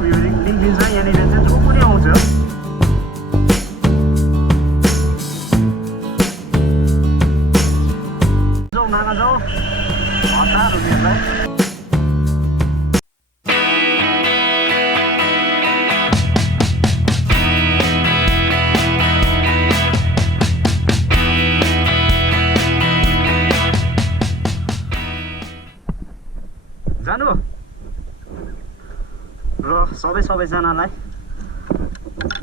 View link दिन्छ यहाँनिर चाहिँ जो पनि आउँछ जाऊ मामा जाऊ हतार हुनेहरूलाई जानु र सबैजनालाई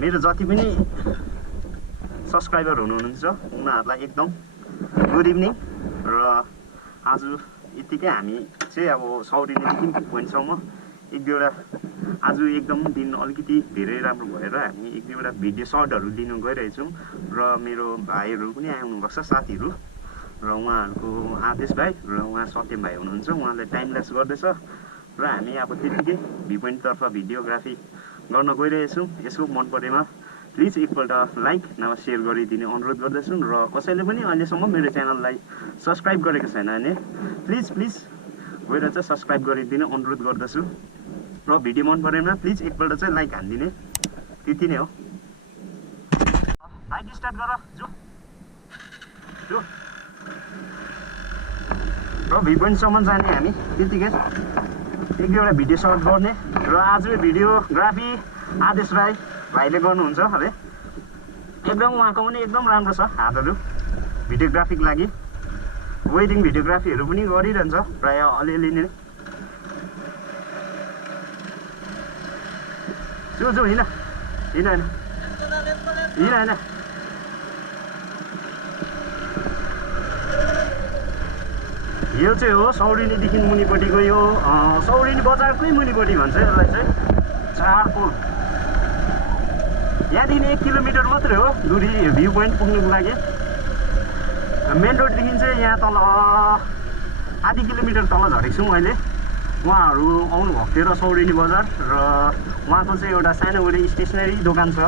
मेरो जति पनि सब्सक्राइबर हुनुहुन्छ उनीहरूलाई एकदम गुड इभिनिङ र आज यतिकै हामी चाहिँ अब सौरेनीदेखि पोइन्टसम्म एक दुईवटा आज एकदम दिन अलिकति धेरै राम्रो भएर हामी एक दुईवटा भिडियो सर्टहरू लिनु गइरहेछौँ र मेरो भाइहरू पनि आउनुभएको छ साथीहरू र उहाँहरूको आदेश भाइ र उहाँ सत्यम भाइ हुनुहुन्छ उहाँले टाइम ल्याप्स गर्दैछ र हामी अब त्यतिकै भ्यू पोइन्टतर्फ भिडियोग्राफी गर्न गइरहेछौँ यसको मन परेमा प्लिज एकपल्ट लाइक नभए सेयर गरिदिने अनुरोध गर्दछु र कसैले पनि अहिलेसम्म मेरो च्यानललाई सब्सक्राइब गरेको छैन भने प्लिज गएर चाहिँ सब्सक्राइब गरिदिने अनुरोध गर्दछु र भिडियो मन परेमा प्लिज एकपल्ट चाहिँ लाइक हानिदिने त्यति नै हो लाइट स्टार्ट गर जो र भ्यू पोइन्टसम्म जाने हामी त्यतिकै एक दुईवटा भिडियो सर्ट गर्ने र आज भिडियोग्राफी आदेश भाइले गर्नुहुन्छ अरे एकदम उहाँको पनि एकदम राम्रो छ हातहरू भिडियोग्राफीको लागि वेडिङ भिडियोग्राफीहरू पनि गरिरहन्छ प्राय अलिअलि नै जो हिँड यो चाहिँ हो सौरेनीदेखि मुनिपट्टिको यो सौरेनी बजारकै मुनिपट्टि भन्छ यसलाई चाहिँ चाडपोल यहाँदेखि 1 किलोमिटर मात्रै हो दूरी भ्यू पोइन्ट पुग्नुको लागि मेन रोडदेखि चाहिँ यहाँ तल आधी किलोमिटर तल झरेको छु मैले उहाँहरू आउनुभएको थियो र सौरेनी बजार र उहाँको चाहिँ एउटा सानोबडे स्टेसनरी दोकान छ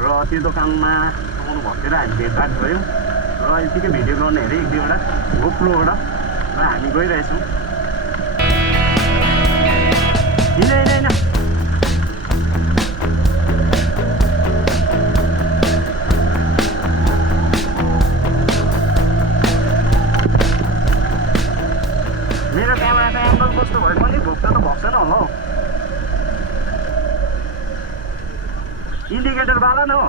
र त्यो दोकानमा आउनुभएको थियो र हामी भेटघाट गयौँ र यतिकै भिडियो गर्ने हेरेँ एक दुईवटा गोप्रोबाट र हामी गइरहेछौँ हिँड मेरो क्यामेराको एङ्गल कस्तो भयो पनि भोक्छ त भएको छैन होला हौ इन्डिकेटर बाला न हो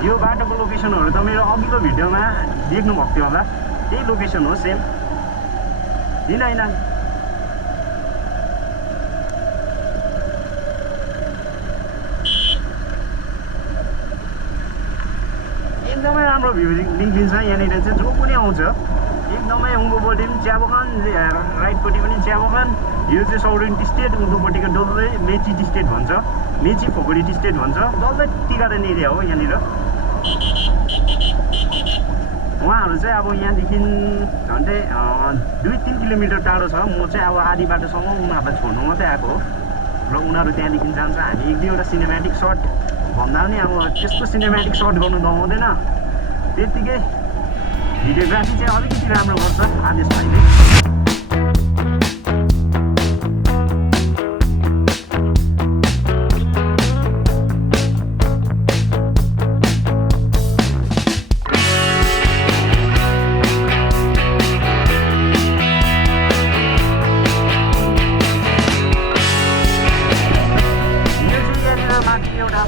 यो बाटोको लोकेसनहरू त मेरो अघिल्लो भिडियोमा देख्नु भएको थियो होला त्यही लोकेसन हो सेम हिँड एकदमै राम्रो भ्यू लिङ्क दिन्छ यहाँनिर चाहिँ जो पनि आउँछ एकदमै उँभोपट्टि पनि चिया बगान राइटपट्टि पनि चिया बगान यो चाहिँ सौरेनी टी स्टेट उँभोपट्टिको डल्लै मेची टी स्टेट भन्छ मेची फोकडी टी स्टेट भन्छ डल्लै टी गार्डन एरिया हो यहाँनिर उहाँहरू चाहिँ अब यहाँदेखि झन्डै 2-3 किलोमिटर टाढो छ म चाहिँ अब आधी बाटोसम्म उनीहरूलाई छोड्नु मात्रै आएको हो र उनीहरू त्यहाँदेखि जान्छ हामी एक दुईवटा सिनेमेटिक सर्ट भन्दा पनि अब त्यस्तो सिनेमेटिक सर्ट गर्नु त आउँदैन त्यतिकै भिडियोग्राफी चाहिँ अलिकति राम्रो गर्छ आदेश भाइले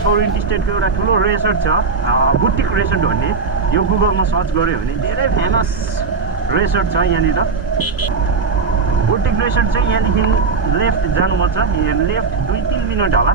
सौरेनी स्टेटको एउटा ठुलो रेसोर्ट छ बुटिक रेसोर्ट भन्ने यो गुगलमा सर्च गऱ्यो भने धेरै फेमस रेसोर्ट छ यहाँनिर बुटिक रेसोर्ट चाहिँ यहाँदेखि लेफ्ट जानुपर्छ लेफ्ट 2-3 मिनट होला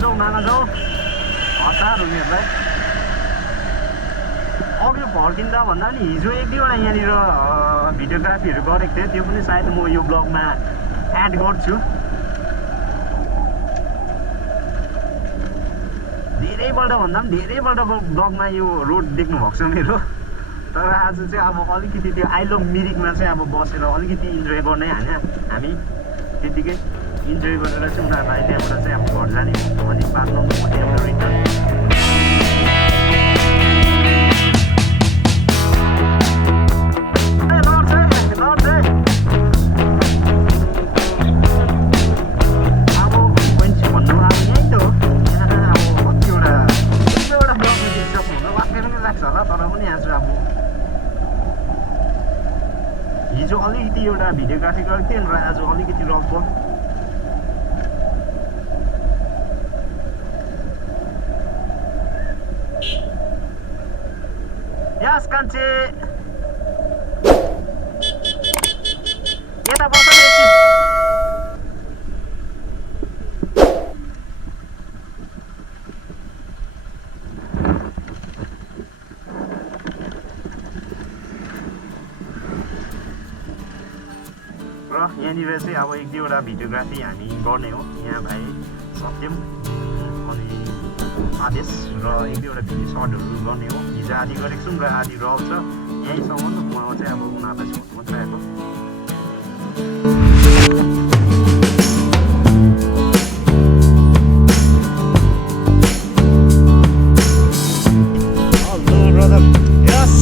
जाऊ मामा जाऊ हतार हुनेहरूलाई अघि फर्किँदा भन्दा पनि हिजो एक दुईवटा यहाँनिर भिडियोग्राफीहरू गरेको थिएँ त्यो पनि सायद म यो ब्लगमा एड गर्छु धेरैपल्ट भन्दा पनि धेरैपल्टको ब्लगमा यो रोड देख्नु भएको छ मेरो। तर आज चाहिँ अब अलिकति त्यो आई लभ मिरिकमा चाहिँ अब बसेर अलिकति इन्जोय गर्ने होइन हामी, त्यतिकै इन्जोय गरेर चाहिँ उनीहरूलाई त्यहाँबाट चाहिँ अब घर जाने अनि बादमा म त्यहाँबाट रिटर्न। हिजो अलिकति एउटा भिडियोग्राफी गरेको थिएँ र आज अलिकति रफ भयो। यस कान्छे यता बस न एकछिन। र यहाँनिर चाहिँ अब एक दुईवटा भिडियोग्राफी हामी गर्ने हो। यहाँ भाइ सत्यम अनि आदेश र एक दुईवटा भिडियो सर्टहरू गर्ने हो। हिजो आदि गरेको छौँ र आदि रहन्छ यहीँसम्म। म चाहिँ अब उनीहरूलाई सोध्नु मात्रै आएको। हेलो ब्रदर, यस